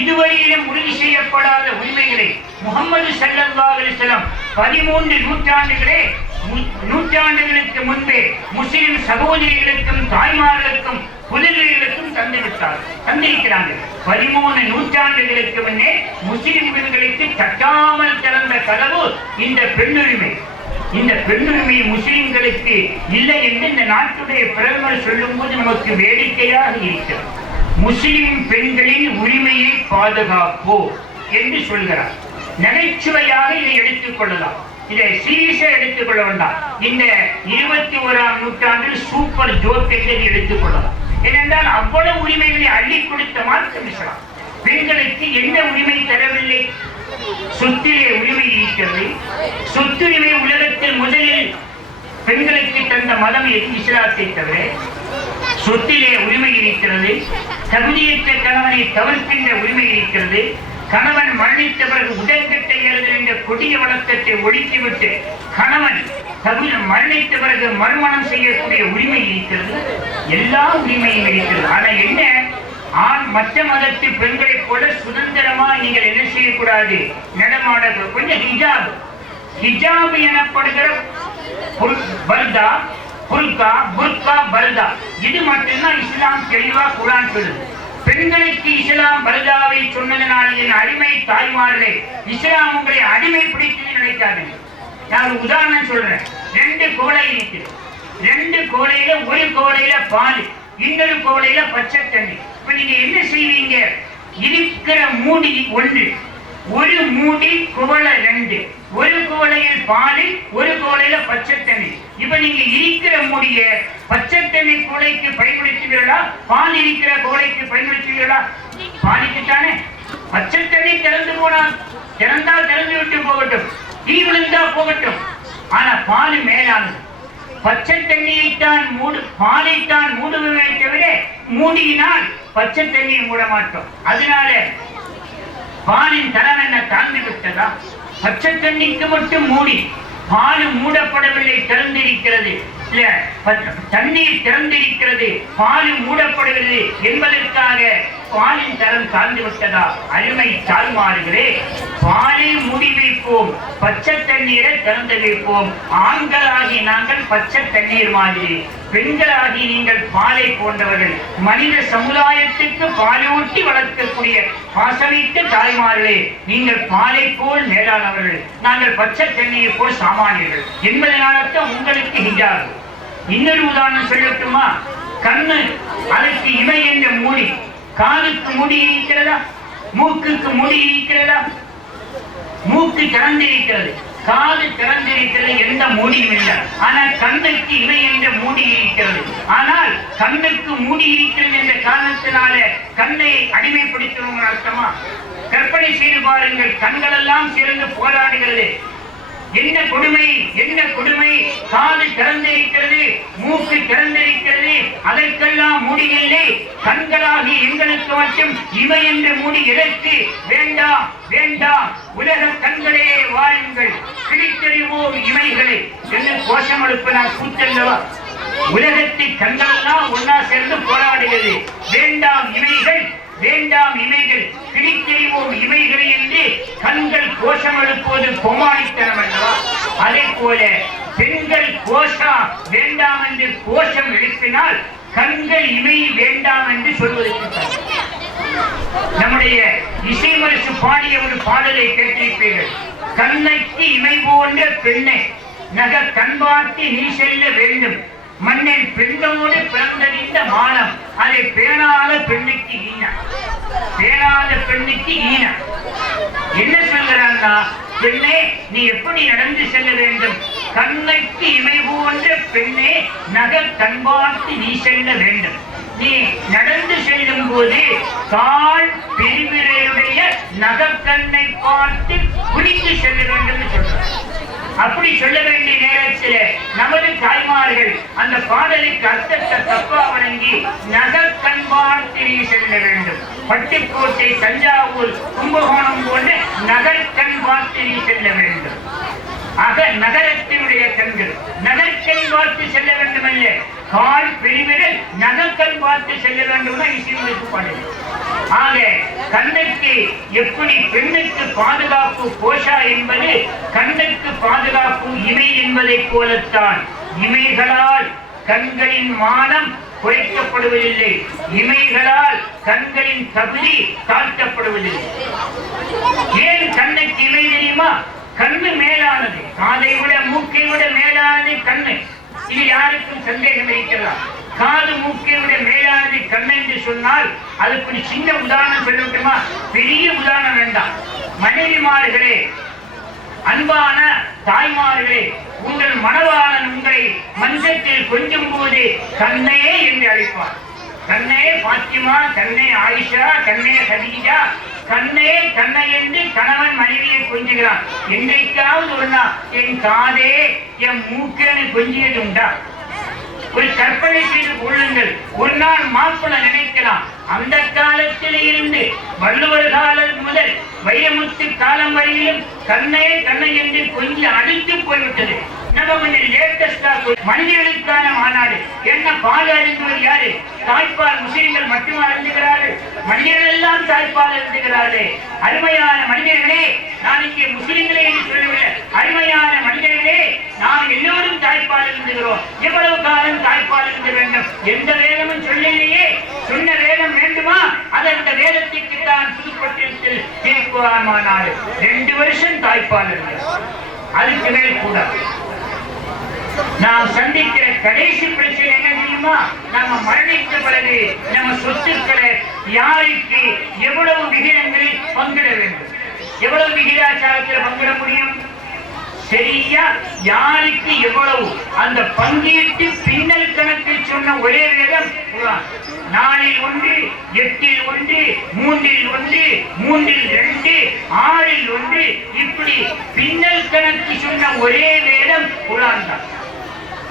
இதுவரையிலும் உறுதி செய்யப்படாத உரிமைகளை முகமது ஸல்லல்லாஹு அலைஹி வஸல்லம் 13 நூற்றாண்டுகளுக்கு முன்பே முஸ்லிம் சகோதரிகளுக்கும் தாய்மார்களுக்கும் புதல்வர்களுக்கும் தந்திருக்கிறார்கள். 13 நூற்றாண்டுகளுக்கு முன்னே முஸ்லிம் பெண்களுக்கு தட்டாமல் திறந்த கதவு இந்த பெண்ணுரிமை. இந்த பெண்ணுரிமை முஸ்லிம்களுக்கு இல்லை என்று இந்த நாட்டுடைய பிரதமர் சொல்லும் போது நமக்கு வேடிக்கையாக இருக்கிறது. முஸ்லிம் பெண்களின் உரிமையை பாதுகாப்போ என்று சொல்கிறார். நகைச்சுவையாக இதை எடுத்துக் கொள்ளலாம், இதை சீரியஸா எடுத்துக் கொள்ள வேண்டாம். இந்த 21ஆம் நூற்றாண்டில் சூப்பர் ஜோக் என்று எடுத்துக் கொள்ளலாம். ஏனென்றால் அவ்வளவு உரிமைகளை அள்ளி கொடுத்த மாற்றம் இஸ்லாம். பெண்களுக்கு என்ன உரிமை தரவில்லை? சொத்திலே உரிமை இருக்கிறது. சொத்துரிமை உலகத்தில் முதலில் பெண்களுக்கு தந்த மதம் எது? இஸ்லாத்தை தவிர. சொத்திலே உரிமை இருக்கிறது. தகுதியற்ற கணவனை தவிர்க்கின்ற உரிமை இருக்கிறது. கணவன் மரணித்த பிறகு உடற்கட்டை எழுதல் என்ற கொடிய வழக்கத்தை ஒழித்துவிட்டு கணவன் மரணித்த பிறகு மறுமணம் செய்யக்கூடிய உரிமை இருக்கிறது. எல்லா உரிமையும் இருக்கிறது. ஆனா என்ன, ஆண் மற்ற மதத்து பெண்களை போல சுதந்திரமா நீங்கள் என்ன செய்யக்கூடாது, நடமாட கொஞ்சம் ஹிஜாப் எனப்படுகிற பர்தா, புர்கா, புர்கா, பர்தா, இது மட்டும்தான் இஸ்லாம் தெளிவா குர்ஆன் சொல்லுது. பெண்களுக்கு இஸ்லாம் பர்தாவை சொன்னதனால் என் அடிமை தாய்மார்களே, இஸ்லாம் உங்களை அடிமை பிடித்து நினைக்காதீங்க. நான் ஒரு உதாரணம் சொல்றேன். 2 கோலை இருக்குது. 2 கோலையில ஒரு கோலையில பால், இன்னொரு கோலையில பச்சை தண்ணி. இப்ப நீங்க என்ன செய்வீங்க? இருக்கிற மூடி 1, ஒரு மூடி குவளை 2, ஒரு குவளையில் பால், ஒரு குவளையில பச்சை தண்ணி. இப்ப நீங்க இருக்கிற மூடிய பச்சை தண்ணி கோலைக்கு பயன்படுத்துவீர்களா, பால் இருக்கிற கோலைக்கு பயன்படுத்துவீர்களா? பாலிக்குத்தானே. பச்சை தண்ணி திறந்து போனால் திறந்தால் திறந்து விட்டு போகட்டும், தீ விழுந்தா போகட்டும். ஆனா பால் மேலானது. பச்சை தண்ணியைத்தான் பாலைத்தான் மூடுவதை தவிர மூடியினால் பச்சை தண்ணியை மூட மாட்டோம். அதனால பாலின் தரம் என்ன தாழ்ந்து விட்டதா? பச்சை தண்ணிக்கு மட்டும் மூடி, பால் மூடப்படவில்லை, திறந்திருக்கிறது. இல்ல, தண்ணீர் திறந்திருக்கிறது, பால் மூடப்படவில்லை என்பதற்காக பாலின் தரம் தாழ்ந்து விட்டதா? அருமை தாய்மார்களே, பாலை மூடி வைப்போம், பச்சை தண்ணீரை திறந்து வைப்போம். ஆண்களாகி நாங்கள் பச்சை தண்ணீர் மாதிரி, பெண்களாகி நீங்கள் பாலை போன்றவர்கள். மனித சமுதாயத்துக்கு பாலூட்டி வளர்க்கக்கூடிய பாசமிக்க தாய்மார்களே, நீங்கள் பாலை போல் மேலானவர்கள், நாங்கள் பச்சை தண்ணீர் போல் சாமானியர்கள் என்பதனால்தான் உங்களுக்கு ஹிஜாப். இன்னொரு உதாரணம் சொல்லட்டுமா? கண்ணு, அதற்கு இமை என்ற மூடி. காதுக்கு மூடி இருக்கிறதா? மூக்குக்கு மூடி இருக்கிறதா? மூக்கு திறந்திருக்கிறது, காது திறந்திருக்கிறது, எந்த மூடியும் இல்லை. ஆனால் கண்ணுக்கு இவை என்ற மூடி இருக்கிறது. ஆனால் கண்ணுக்கு மூடி இருக்கிறது என்ற காரணத்தினால கண்ணை அடிமைப்படுத்தணும் அர்த்தமா? கற்பனை செய்து பாருங்கள், கண்களெல்லாம் சேர்ந்து போராடுகிறது. என்ன கொடுமை, என்ன கொடுமை! காது திறந்திருக்கிறது, மூக்கு திறந்திருக்கிறது, அதற்கெல்லாம் மூடியில்லை. கண்களாகி எங்களுக்கு மட்டும் இவை என்ற மூடி எதற்கு? வேண்டாம், வேண்டாம், உலக கண்களே வாருங்கள், பிடித்தறிவோம் இமைகளை என்று கோஷம் எழுப்பினார் கூத்தல்லவா? உலகத்தில் கண்களெல்லாம் ஒன்னா சேர்ந்து போராடுகிறது. வேண்டாம் இமைகள், வேண்டாம் இமைகள், பிடித்தறிவோம் இமைகளை என்று கண்கள் கோஷம் எழுப்புவது கோமாளித்தனம் அல்லவா? அதே போல பெண்கள் கோஷா வேண்டாம் என்று கோஷம் எழுப்பினால் கண்கள் இமை வேண்டாம் என்று சொல்வதற்கு நம்முடைய இசைமரசு பாடிய ஒரு பாடலை கேட்டிருப்பீர்கள். கண்ணைக்கு இமை போன்ற பெண்ணை நக கண்பாட்டி நீ செல்ல வேண்டும், மண்ணில் பெண்களோடு பிறந்தறிந்த மானம், அதை பேணாத பெண்ணுக்கு ஈனம், பேணாத பெண்ணுக்கு ஈனம். என்ன சொல்கிறான்னா, பெண்ணே நீ எப்படி நடந்து செல்ல வேண்டும்? கண்ணைக்கு இமை போன்ற பெண்ணே நக கண்பாட்டி நீ செல்ல வேண்டும். நீ நடந்து செல்லும் போது கால் பெருவிரலுடைய நகக்கண்ணை பார்த்து குடித்து செல்ல வேண்டும் சொல்றார். அப்படி சொல்ல வேண்டிய நேரத்தில் நமது தாய்மார்கள் அந்த பாடலுக்கு அர்த்தத்தை தப்பா வழங்கி நகக்கண் பார்த்து நீ செல்ல வேண்டும். பட்டுக்கோட்டை, தஞ்சாவூர், கும்பகோணம் போன்ற நகர்கண் பார்த்து நீ செல்ல வேண்டும். ஆக நகரத்தினுடைய கண்கள் நகர்கண் பார்த்து செல்ல வேண்டும் அல்ல, கால் பெருவிரல் நகக்கண் பார்த்து செல்ல வேண்டும் இசைமரசு பாடல். ஆக கண்ணுக்கு எப்படி பெண்ணுக்கு பாதுகாப்பு கோஷா என்பது கண்ணுக்கு பாதுகாப்பு இமை என்பதை போலத்தான் இமைகளால் கண்களின் மானம் குறைக்கப்படுவதில்லை, இமைகளால் கண்களின் தகுதி தாழ்த்தப்படுவதில்லை. ஏன் கண்ணுக்கு இமை தெரியுமா? கண்ணு மேலானது, காதை விட மூக்கை விட மேலானது கண்ணு. இது யாருக்கும் சந்தேகம் இருக்கிறதா? காது மூக்கை விட மேலானது கண் என்று சொன்னால் அதுக்கு சின்ன உதாரணம் சொல்லட்டுமா? பெரிய உதாரணம் வேண்டாம். மனைவிமார்களே, அன்பான தாய்மார்களே, உங்கள் மணவாளன் உங்களை மஞ்சத்தில் கொஞ்சம் போது கண்ணே என்று அழைப்பார். கண்ணே பாத்திமா, கண்ணே ஆயிஷா, கண்ணே ஹதீஜா, கண்ணே கண்ணை என்று கணவன் மனைவியை கொஞ்சுகிறான். என்றைக்காவது ஒரு நாள் என் காதே என் மூக்கேன்னு கொஞ்சியது உண்டா? ஒரு கற்பனை செய்து கொள்ளுங்கள். ஒரு நாள் மாப்பிள்ள நினைக்கலாம், அந்த காலத்தில் இருந்து வள்ளுவர் காலம் முதல் வைரமுத்து காலம் வரையிலும் கண்ணே கண்ணை என்று கொஞ்சம் அடித்து போய்விட்டது. நம்ம கொஞ்சம் லேட்டஸ்டா மனிதர்களுக்கான மாநாடு என்ன பால் அறிந்தவர் யாரு? தாய்ப்பால் முஸ்லிம்கள் மட்டும் அறிந்துகிறார்கள், மனிதர்கள் எல்லாம் தாய்ப்பால் அறிந்துகிறார்கள். அருமையான மனிதர்களே, நான் இங்கே முஸ்லிம்களே என்று சொல்லவில்லை, அருமையான மனிதர்களே, நாம் எல்லோரும் தாய்ப்பால் இருந்துகிறோம். எவ்வளவு காலம் தாய்ப்பால் இருந்த வேண்டும்? எந்த வேதமும் சொல்லலையே. சொன்ன வேதம் வேண்டுமா? அதற்கு வேதத்திற்கு தான் புதுப்பட்டினத்தில் திருக்குர்ஆன் மாநாடு 2 வருஷம் தாய்ப்பால் இருந்தது. அதுக்கு மேல் கூட நாம் சந்திக்கிற கடைசி பிரச்சனை என்ன தெரியுமா? நம்ம மரணித்த பிறகு நம்ம சொத்துக்களை யாருக்கு எவ்வளவு விகிதங்களில் பங்கிட வேண்டும்? எவ்வளவு விகிதாச்சாரத்தில் பங்கிட முடியும்? சரியா யாருக்கு எவ்வளவு அந்த பங்கீட்டு பின்னல் கணக்கு சொன்ன ஒரே வேதம் குர்ஆன். 4ல் 1, 8ல் 1, 3ல் 1, 3ல் 2, 6ல் 1, இப்படி பின்னல் கணக்கு சொன்ன ஒரே வேதம் குர்ஆன் தான்.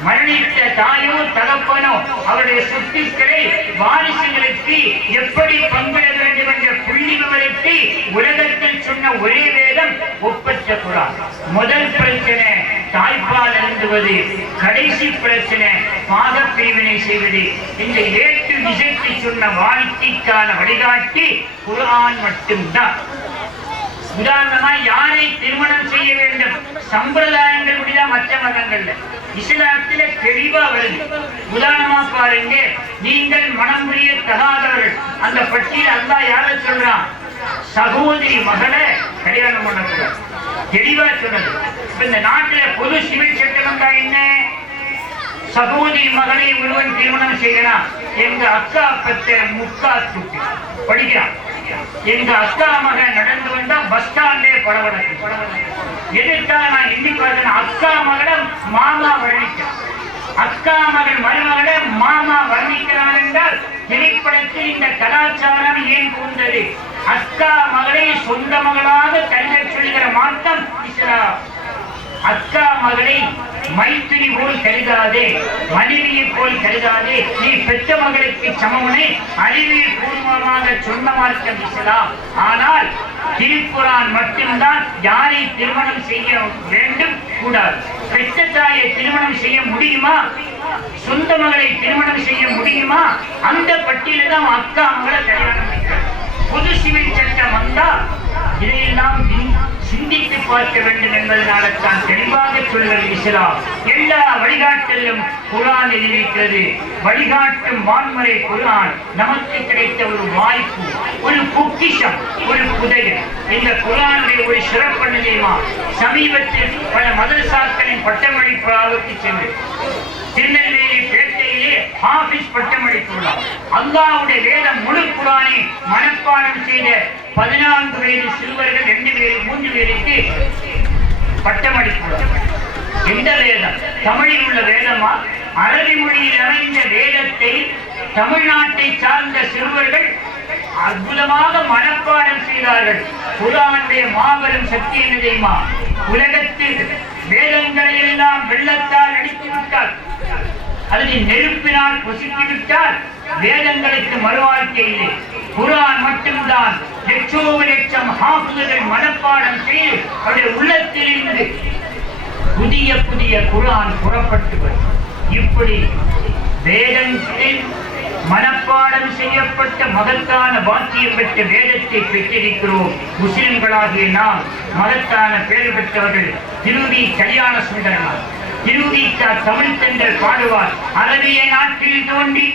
மரணித்த தாயோ தகப்பனோ அவருடைய சொத்துக்களை வாரிசுகளுக்கு எப்படி பங்கிட வேண்டும் என்ற புள்ளி விவரத்தை உலகத்தில் சொன்ன ஒரே வேதம் ஒப்பற்ற குர்ஆன். முதல் பிரச்சனை தாய்ப்பால் அருந்துவது, கடைசி பிரச்சனை பாகப் பிரிவினை செய்வது. இந்த ஏட்டு விஷயத்தை சொன்ன வாழ்க்கைக்கான வழிகாட்டி குர்ஆன் மட்டும்தான். உதாரணமா யாரை திருமணம் செய்ய வேண்டும் சம்பிரதாயங்கள் முடிதான் மற்ற மதங்கள்ல, இஸ்லாத்துல தெளிவா வருது. உதாரணமா பாருங்க, நீங்கள் மனம் புரிய தகாதவர்கள் அந்த பட்டியல் அல்லாஹ் யாரை சொல்றான்? சகோதரி மகளை கல்யாணம் பண்ணக்கூடாது, தெளிவா சொன்னது. இந்த நாட்டுல பொது சிவில் சட்டம் வந்தா என்ன? சகோதரி மகனை ஒருவன் திருமணம் செய்யலாம். எங்க அக்கா பத்த முக்கா தூக்கி படிக்கிறான். எங்க அக்கா மகன் நடந்து வந்தா பஸ் ஸ்டாண்டே படவடக்கு. எதுக்காக நான் எண்ணி பார்த்தேன், அக்கா மகளை மாமா வர்ணிக்கிறான், அக்கா மகன் மருமகளை மாமா வர்ணிக்கிறான் என்றால் திரைப்படத்தில் இந்த கலாச்சாரம் ஏன் புகுந்தது? அக்கா மகளை சொந்த மகளாக கருத சொல்கிற மாற்றம் இஸ்லாம். அக்கா மகளை மைத்திரி போல் கருதாதே, மனைவியை போல் கருதாதே, நீ பெற்ற மகளுக்கு சமவனை அறிவியல் பூர்வமாக சொன்ன மார்க்கம் இஸ்லாம். ஆனால் திருக்குர்ஆன் மட்டும்தான் யாரை திருமணம் செய்ய வேண்டும் கூடாது. பெற்ற தாயை திருமணம் செய்ய முடியுமா? சொந்த மகளை திருமணம் செய்ய முடியுமா? அந்த பட்டியலில் தான் அக்கா மகளை கல்யாணம் செய்கிறார். பொது சிவில் சட்டம் வந்தா இதையெல்லாம் சிந்தித்து பார்க்க வேண்டும் என்பதனால்தான் தெளிவாக சொல்வது இஸ்லாம். எல்லா வழிகாட்டலும் குர்ஆன் இருக்கிறது. வழிகாட்டும் வான்முறை குர்ஆன் நமக்கு கிடைத்த ஒரு வாய்ப்பு, ஒரு பொக்கிஷம், ஒரு புதையல். இந்த குர்ஆனுடைய ஒரு சிறப்பு நிலையமா, சமீபத்தில் பல மதரசாக்களின் பட்டமளிப்பாவுக்கு சென்று திருநெல்வேலி பேட்டையிலே ஹாஃபிஸ் பட்டமளிப்பு விழா. அல்லாஹ்வுடைய வேதம் முழு குர்ஆனை மனப்பாடம் செய்த 14 வயது சிறுவர்கள் 2 பேர் 3 பேருக்கு பட்டமளிப்பு. எந்த வேதம்? தமிழில் உள்ள வேதமா? அரபி மொழியில் அமைந்த வேதத்தை தமிழ்நாட்டை சார்ந்த சிறுவர்கள் அற்புதமாக மனப்பாடம் செய்தார்கள். குர்ஆனுடைய மாபெரும் சக்தி என்ன தெரியுமா? உலகத்தில் வேதங்களை எல்லாம் வெள்ளத்தால் அடித்து விட்டால், அல்லது நெருப்பினால் பொசுக்கிவிட்டால் வேதங்களுக்கு மறுவாழ்க்கை இல்லை. குர்ஆன் மட்டும்தான் லட்சோபலட்சம் ஹாஃபிதுகள் மனப்பாடம் செய்து அவருடைய உள்ளத்திலிருந்து புதிய புதிய குர்ஆன் புறப்பட்டு வரும். இப்படி வேதத்தில் மனப்பாடம் செய்யப்பட்ட மகத்தான பாக்கியம் பெற்ற வேதத்தை பெற்றிருக்கிறோம். முஸ்லிம்களாகிய நாம் மகத்தான பேர் பெற்றவர்கள். திருவி கல்யாண சுந்தரனார், திருவிக்கா தமிழ் தென்றல் பாடுவார். அரபிய நாட்டில் தோன்றி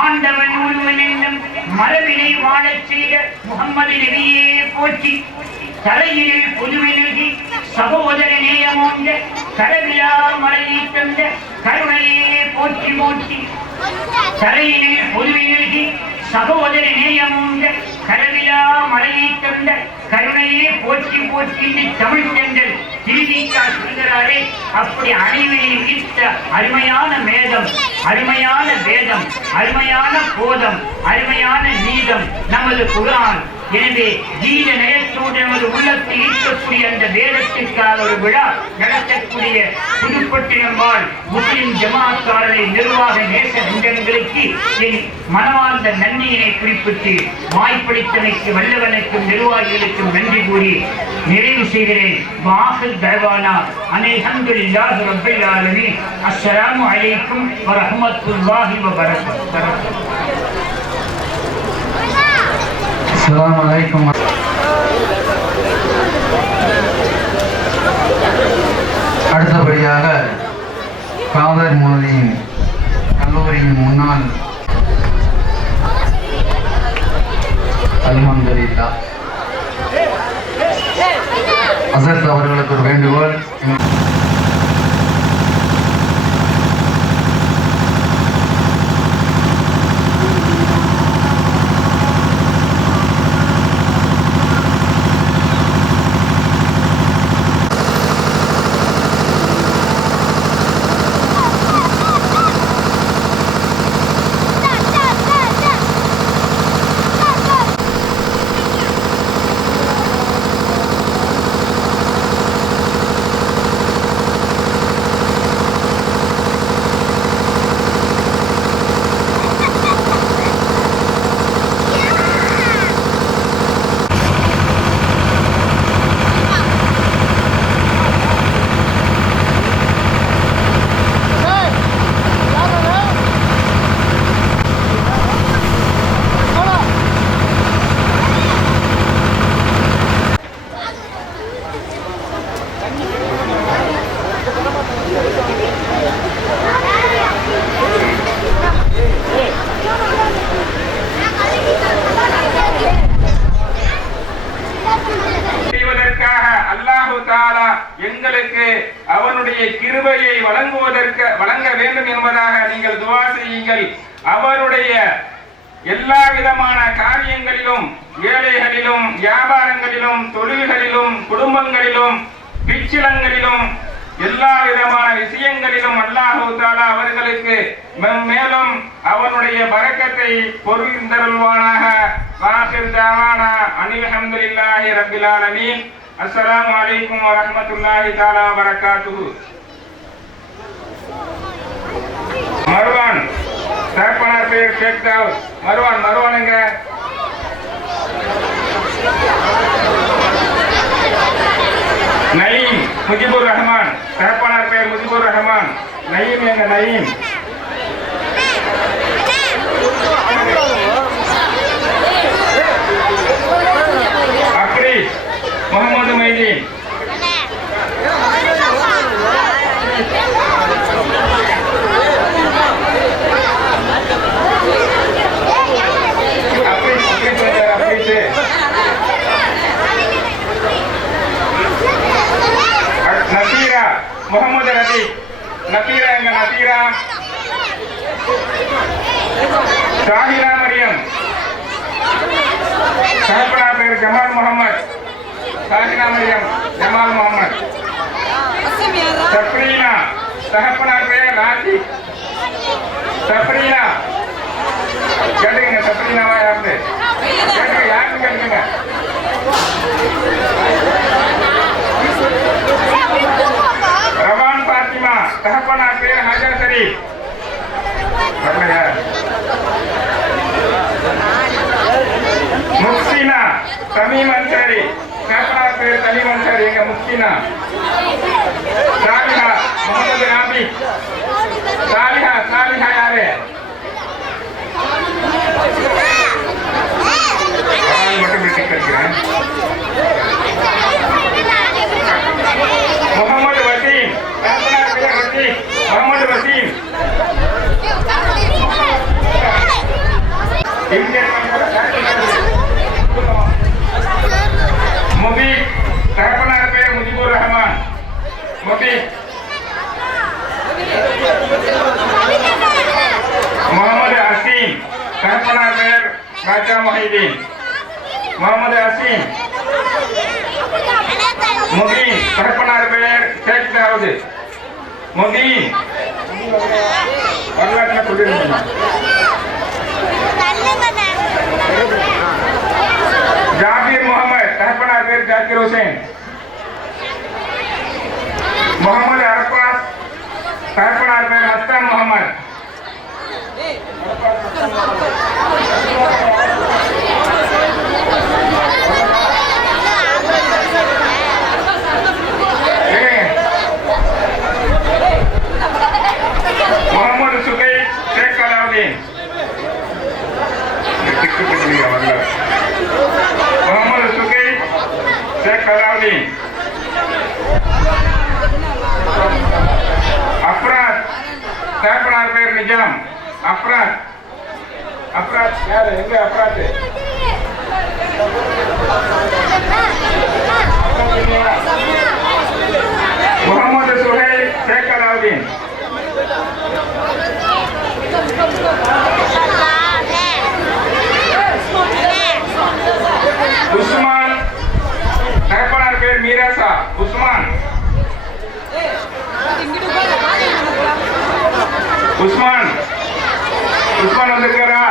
ஆண்டவன் ஒருவன் என்னும் மரபினை வாழச் செய்த முகம்மது நபியே போற்றி, தலையினில் பொதுவிலகி சகோதர நேயமோங்க கரவிழா மலையை தந்த கருணையே போற்றி போற்றி. தலையினில் பொதுவிலகி சகோதர நேயமோங்க கரவிழா மலையை தந்த கருணையே போற்றி போற்றி தமிழ் தென்றல் திருவிக்கா சொல்கிறாரே. அப்படி அனைவரையும் ஈர்த்த அருமையான மேதம், அருமையான வேதம், அருமையான போதம், அருமையான நீதம் நமது குர்ஆன். எனவே கீத நயத்தோடு நமது உள்ளத்தை ஈர்க்கக்கூடிய அந்த வேதத்திற்கான ஒரு விழா நடத்தக்கூடிய புதுப்பட்டினம்பால் முஸ்லிம் ஜமாத்காரரை நிர்வாக நேச நெஞ்சங்களுக்கு என் மனமார்ந்த நன்றியினை குறிப்பிட்டு வாய்ப்பளித்தமைக்கு வல்லவனுக்கும் நிர்வாகிகளுக்கும் நன்றி கூறி நிறைவு செய்கிறேன். வாஹிர் தஅவானா அல்ஹம்துலில்லாஹி ரப்பில் ஆலமீன். அஸ்ஸலாமு அலைக்கும் வ ரஹ்மத்துல்லாஹி வ பரகாத்துஹு. அஸ்ஸலாமு அலைக்கும். அடுத்தபடியாக காதர் மோதியின் கல்லூரியின் முன்னாள் அல்ஹம்துலில்லாஹ் ஹஸரத் அவர்களுக்கு ஒரு வேண்டுகோள். துவா செய்யுங்கள். அவருடைய எல்லா விதமான காரியங்களிலும், வேலைகளிலும், வியாபாரங்களிலும், தொழில்களிலும், குடும்பங்களிலும், பிச்சிலங்களிலும், எல்லா விதமான விஷயங்களிலும் அல்லாஹ் தஆலா அவர்களுக்கு மேலும் அவனுடைய பரக்கத்தை பொருந்தருள்வானாக. வாஹிர் தஅவானா அனில் ஹம்துலில்லாஹி ரப்பில் ஆலமீன். அஸ்ஸலாமு அலைக்கும் வரஹ்மத்துல்லாஹி தஆலா வபரகாத்துஹு. மர்வான் தகப்பனார் பேர் ஷேக் தாவூத். மர்வானுங்க. நயீம் முஜிபுர் ரஹ்மான். தகப்பனார் பேர் முஜிபுர் ரஹ்மான். நயீம் எங்க நயீம். அக்ரீஸ் முகமது மைதீன். நசீரா முகமது ரபி. நசீரா எங்க நசீரா. ஷாஹினா மரியம். தகப்பனார் பேர் ஜமால் முகமது. ஷாஹினா மரியம் ஜமால் முகமது. சப்ரீனா தகப்பனார் பேர் ராஜி. சப்ரீனா கேட்டுங்க. சப்ரீனாவா யாரு கேட்டுங்க. யாருன்னு கேட்டுங்க. ரவான் பாத்திமா தகப்பனார் பேர் ஹாஜா ஷரீப். முக்சினா தமீம் அன்சாரி. தகப்பனார் பேர் தமீம் அன்சாரி. எங்க முக்சினா. சாலிஹா முகமது ராபி. சாலிஹா யாரு. மட்டும் பிடிக்க இருக்கிறேன். முகமது வசீம். தகப்பனார் பேர் வசீம். முகமது வசீம். முபீக் தகப்பனார் பேர் முஜிபுர் ரஹ்மான். முபீக். முகமது அசீம் தகப்பனார் பேர் ராஜா மொஹிதீன். முகமது அசீம். முபீன் தகப்பனார் பேர் ஷேக் தாவூத். முபீன் வரலாற்றுல சொல்லிருந்தீங்க. ஜாபீர் முகமது தகப்பனார் பேர் ஜாக்கிர் ஹுசைன். முகமது அரபாஸ் தகப்பனார் பேர் ஹஸ்தான் முகமது. முகமது சுகை ஷேக் அலாவுதீன். முகமது சுகை ஷேக் அலாவுதீன். அப்ராத் தகப்பனார் பேர் நிஜாம். அப்ராத் யாரு. எங்க அப்ராத். முகமது சுஹைல் ஷேக் அலாவுதீன். உஸ்மான் தகப்பனார் பேர் மீராசா. உஸ்மான் வந்திருக்காரா.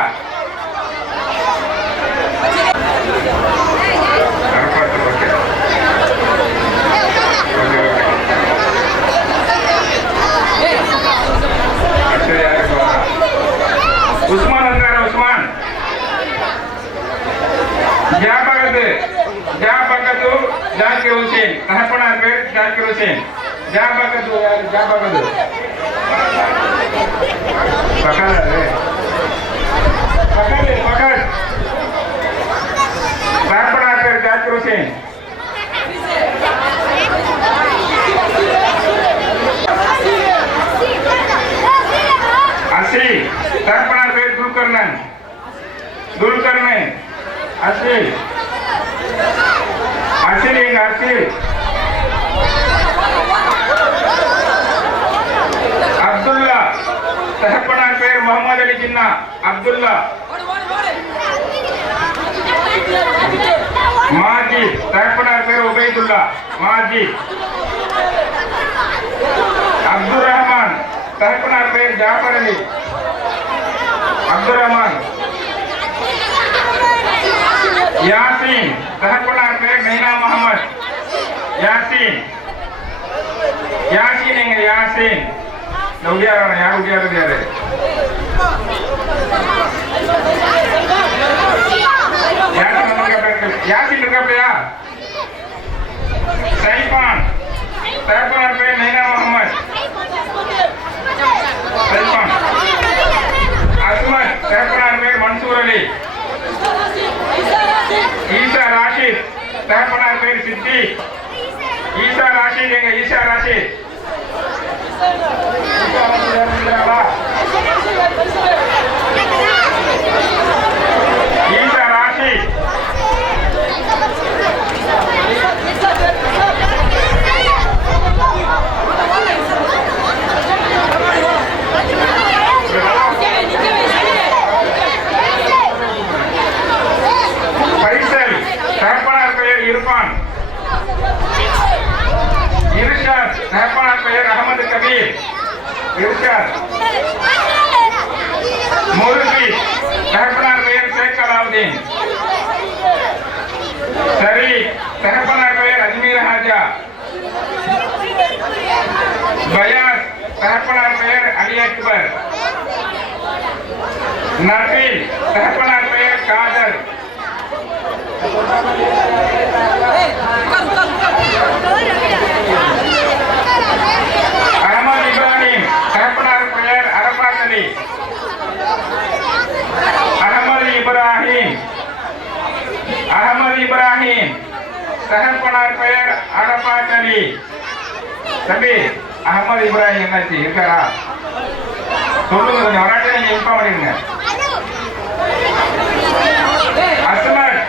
உஸ்மான் வந்தாரா. உஸ்மான். ஜாபகது ஜாக்கிர் ஹுசைன் தகப்பனார் பேர் ஜாக்கிர் ஹுசைன். ஜாபகது யாரு. ஜாபகது தகப்பனார் பேர் ஜாக்கிர் ஹுசைன். அசி தகப்பனார் பேர் துல்கர்னன். அசில் எங்க அசில். அப்துல்லா தகப்பனார் பெயர் முகமது அலி ஜின்னா அப்துல்லா. மாஜித் தகப்பனார் பெயர் உபைதுல்லா மாஜித். அப்துல் ரஹ்மான் தகப்பனார் பெயர் ஜாஃபர் அலி அப்துல் ரஹ்மான். யாசின் தகப்பனார் பெயர் நைனா முகமது யாசின். யாசின் எங்க யாசின் உடியார யார் உடியாரு யாரு? யாசின் இருக்காப்லையா? சைஃபான் தகப்பனார் பெயர் நைனா முகமது சைஃபான். அஸ்மத் தகப்பனார் பெயர் மன்சூர் அலி. ஈசா ராஷித் தகப்பனார் பெயர் சித்தி. ஈசா ராஷித் எங்க ஈசா ராஷித்? ஈசா ராஷித். பைசல் தகப்பனார் பெயர் இர்ஃபான். இர்ஷாத் தகப்பனார் பெயர் அகமது கபீர் இர்ஷாத். முர்ஷி தகப்பனார் பெயர் ஷேக் அலாவுதீன். ஷரீப் தகப்பனார் பெயர் அஜ்மீர் ஹாஜா. பயாஸ் தகப்பனார் பெயர் அலி அக்பர். நபீல் தகப்பனார் பெயர் காதர். அஹமது இப்ராஹிம் தகப்பனார் பெயர் அரபாத் அலி. அஹமது இப்ராஹிம் தகப்பனார் பெயர் அரபாத் அலி. தம்பி அஹமது இப்ராஹிம் என்னாச்சு இருக்காரா? சொல்லுங்க, கொஞ்சம் வராட்டே நீங்க இன்ஃபார்ம் பண்ணிடுங்க. அஸ்மத்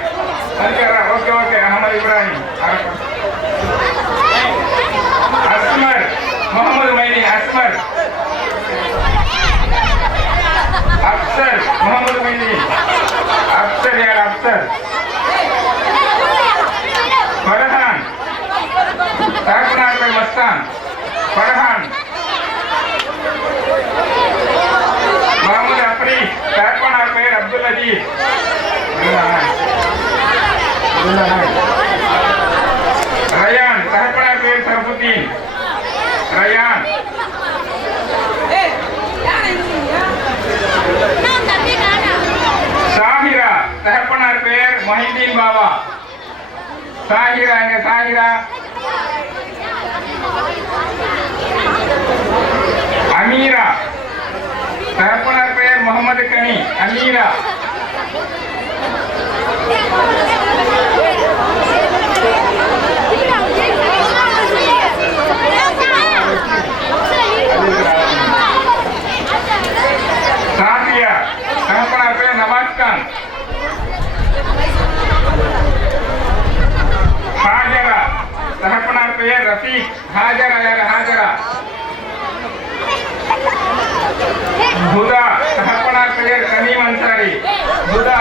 இருக்காரா? Okay okay. அஹமது இப்ராஹிம் அஸ்மர் முகமது மைதீன் அஸ்மர். அப்சர் முகமது மைதீன் அப்சர் யார்? அப்சர். ஃபர்ஹான் தகப்பனார் பெயர் மஸ்தான் ஃபர்ஹான். முகமது அப்ரீத் தகப்பனார் பெயர் அப்துல் அஜீஸ். ரயான் தகப்பனார் பெயர் சரஃபுத்தீன் ரயான். சாஹிரா தகப்பனார் பெயர் மொஹிதீன் பாபா. சாஹிரா எங்க சாஹிரா? அமீரா தகப்பனார் பெயர் முகமது கனி அமீரா. சாஃபியா தகப்பனார் பெயர் நவாஸ் கான். ஹாஜரா தகப்பனார் பெயர் ரஃபீக். ஹாஜரா யார்? ஹாஜரா. ஹுதா தகப்பனார் பெயர் கனீம் அன்சாரி. ஹுதா